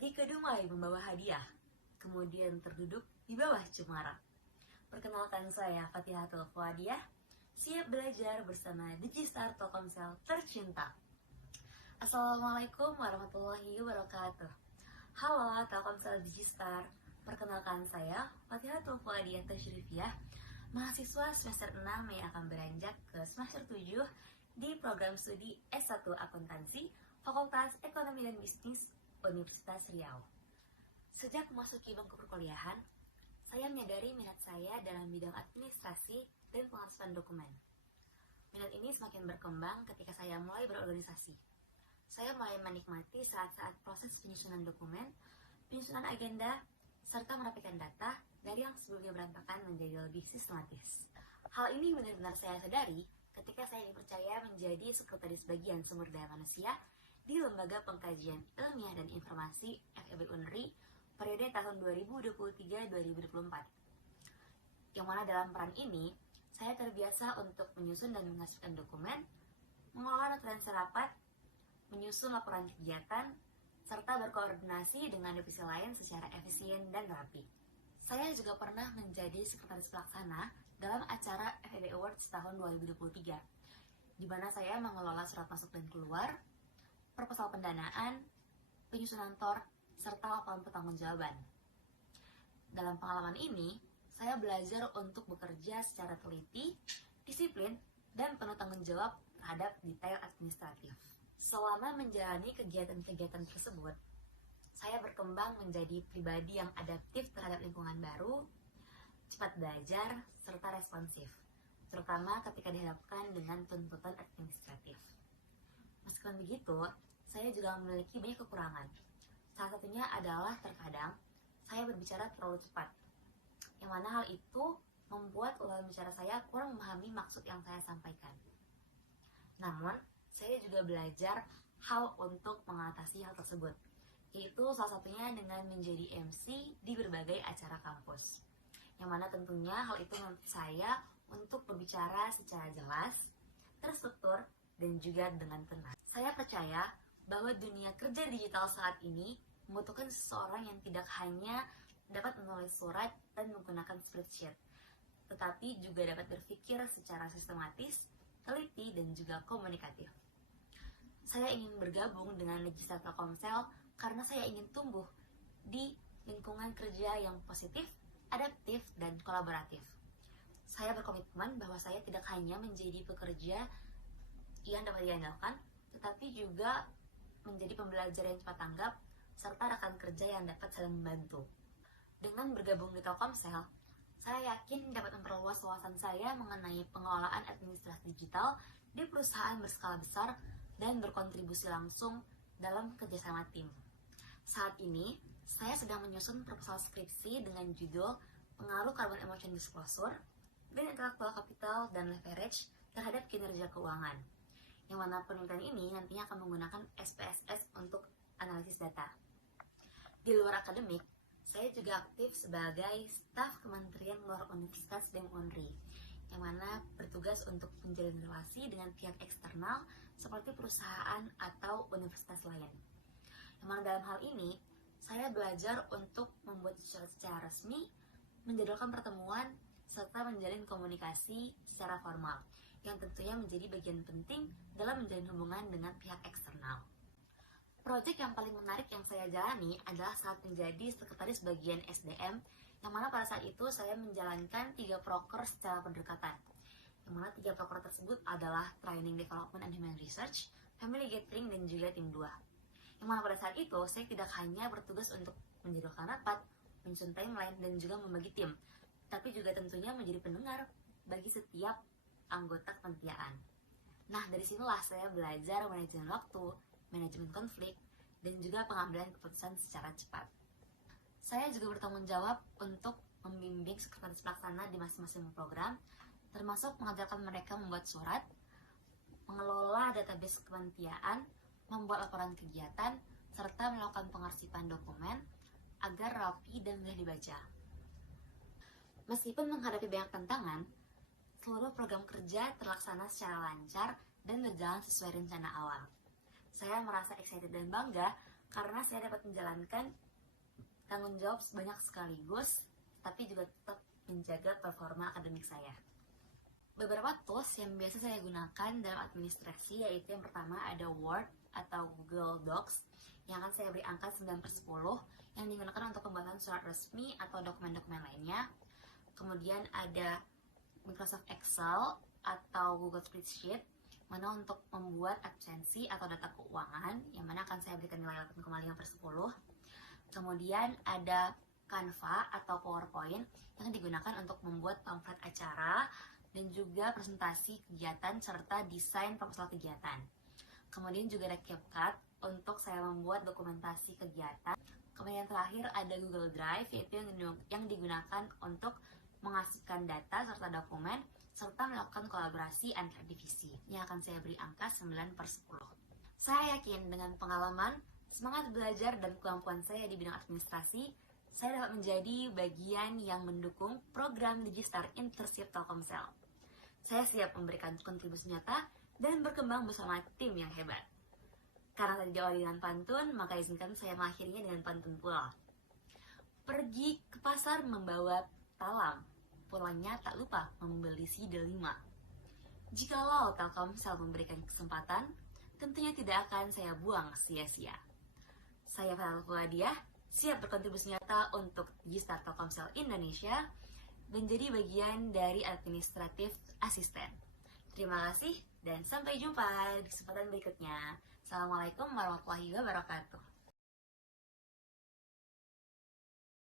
Pergi ke Dumai membawa hadiah, kemudian terduduk di bawah cemara. Perkenalkan saya Fatihatul Fuadiah, siap belajar bersama Digistar Telkomsel tercinta. Assalamualaikum warahmatullahi wabarakatuh. Halo Telkomsel Digistar, perkenalkan saya Fatihatul Fuadiah Tasyrifiyah, mahasiswa semester 6 yang akan beranjak ke semester 7 di program studi S1 Akuntansi Fakultas Ekonomi dan Bisnis Universitas Riau. Sejak memasuki bangku perkuliahan, saya menyadari minat saya dalam bidang administrasi dan pengawasan dokumen. Minat ini semakin berkembang ketika saya mulai berorganisasi. Saya mulai menikmati saat-saat proses penyusunan dokumen, penyusunan agenda, serta merapikan data dari yang sebelumnya berantakan menjadi lebih sistematis. Hal ini benar-benar saya sadari ketika saya dipercaya menjadi sekretaris bagian sumber daya manusia di Lembaga Pengkajian Ilmiah dan Informasi FEB Unri periode tahun 2023-2024. Yang mana dalam peran ini, saya terbiasa untuk menyusun dan menghasilkan dokumen, mengelola notulensi rapat, menyusun laporan kegiatan, serta berkoordinasi dengan divisi lain secara efisien dan rapi. Saya juga pernah menjadi sekretaris pelaksana dalam acara FEB Awards tahun 2023, di mana saya mengelola surat masuk dan keluar, proposal pendanaan, penyusunan TOR, serta laporan pertanggungjawaban. Dalam pengalaman ini, saya belajar untuk bekerja secara teliti, disiplin, dan penuh tanggung jawab terhadap detail administratif. Selama menjalani kegiatan-kegiatan tersebut, saya berkembang menjadi pribadi yang adaptif terhadap lingkungan baru, cepat belajar, serta responsif, terutama ketika dihadapkan dengan tuntutan administratif. Meskipun begitu, saya juga memiliki banyak kekurangan. Salah satunya adalah terkadang saya berbicara terlalu cepat, yang mana hal itu membuat lawan bicara saya kurang memahami maksud yang saya sampaikan. Namun, saya juga belajar hal untuk mengatasi hal tersebut, yaitu salah satunya dengan menjadi MC di berbagai acara kampus. Yang mana tentunya hal itu menuntut saya untuk berbicara secara jelas, terstruktur, dan juga dengan tenang. Saya percaya bahwa dunia kerja digital saat ini membutuhkan seseorang yang tidak hanya dapat menulis surat dan menggunakan spreadsheet, tetapi juga dapat berpikir secara sistematis, teliti, dan juga komunikatif. Saya ingin bergabung dengan Digistar Telkomsel karena saya ingin tumbuh di lingkungan kerja yang positif, adaptif, dan kolaboratif. Saya berkomitmen bahwa saya tidak hanya menjadi pekerja yang dapat diandalkan, tetapi juga menjadi pembelajar yang cepat tanggap, serta rekan kerja yang dapat saling membantu. Dengan bergabung di Telkomsel, saya yakin dapat memperluas wawasan saya mengenai pengelolaan administrasi digital di perusahaan berskala besar dan berkontribusi langsung dalam kerjasama tim. Saat ini, saya sedang menyusun proposal skripsi dengan judul Pengaruh Carbon Emission Disclosure dan Intellectual Capital dan Leverage terhadap Kinerja Keuangan, yang mana penelitian ini nantinya akan menggunakan SPSS untuk analisis data. Di luar akademik, saya juga aktif sebagai staf Kementerian Luar Universitas BEM Unri, yang mana bertugas untuk menjalin relasi dengan pihak eksternal seperti perusahaan atau universitas lain. Yang mana dalam hal ini, saya belajar untuk membuat surat secara resmi, menjadwalkan pertemuan, serta menjalin komunikasi secara formal, yang tentunya menjadi bagian penting dalam menjalin hubungan dengan pihak eksternal. Proyek yang paling menarik yang saya jalani adalah saat menjadi sekretaris bagian SDM, yang mana pada saat itu saya menjalankan 3 proker secara berdekatan. Yang mana 3 proker tersebut adalah Training Development and Human Research, Family Gathering, dan juga Tim 2. Yang mana pada saat itu saya tidak hanya bertugas untuk menjadwalkan rapat, menyusun timeline, dan juga membagi tim, tapi juga tentunya menjadi pendengar bagi setiap anggota kepanitiaan. Nah, dari sinilah saya belajar manajemen waktu, manajemen konflik, dan juga pengambilan keputusan secara cepat. Saya juga bertanggung jawab untuk membimbing sekretaris pelaksana di masing-masing program, termasuk mengajarkan mereka membuat surat, mengelola database kepanitiaan, membuat laporan kegiatan, serta melakukan pengarsipan dokumen agar rapi dan mudah dibaca. Meskipun menghadapi banyak tantangan, seluruh program kerja terlaksana secara lancar dan berjalan sesuai rencana awal. Saya merasa excited dan bangga karena saya dapat menjalankan tanggung jawab sebanyak sekaligus, tapi juga tetap menjaga performa akademik saya. Beberapa tools yang biasa saya gunakan dalam administrasi yaitu yang pertama ada Word atau Google Docs yang akan saya beri angka 9/10 yang digunakan untuk pembuatan surat resmi atau dokumen-dokumen lainnya. Kemudian ada Microsoft Excel atau Google Spreadsheet mana untuk membuat absensi atau data keuangan yang mana akan saya berikan nilai 8,5/10. Kemudian ada Canva atau PowerPoint yang digunakan untuk membuat pamflet acara dan juga presentasi kegiatan serta desain proposal kegiatan. Kemudian juga ada CapCut untuk saya membuat dokumentasi kegiatan. Kemudian terakhir ada Google Drive yaitu yang digunakan untuk mengasihkan data serta dokumen serta melakukan kolaborasi antar divisi yang akan saya beri angka 9/10. Saya yakin dengan pengalaman, semangat belajar dan kemampuan saya di bidang administrasi, saya dapat menjadi bagian yang mendukung program Digistar Internship Telkomsel. Saya siap memberikan kontribusi nyata dan berkembang bersama tim yang hebat. Karena tadi diawali dengan pantun, maka izinkan saya mengakhirinya dengan pantun pula. Pergi ke pasar membawa talam, pulangnya tak lupa membeli sidel 5. Jikalau Telkomsel memberikan kesempatan, tentunya tidak akan saya buang sia-sia. Saya Farel Fuadiah, siap berkontribusi nyata untuk Digistar Telkomsel Indonesia, menjadi bagian dari administratif asisten. Terima kasih dan sampai jumpa di kesempatan berikutnya. Assalamualaikum warahmatullahi wabarakatuh.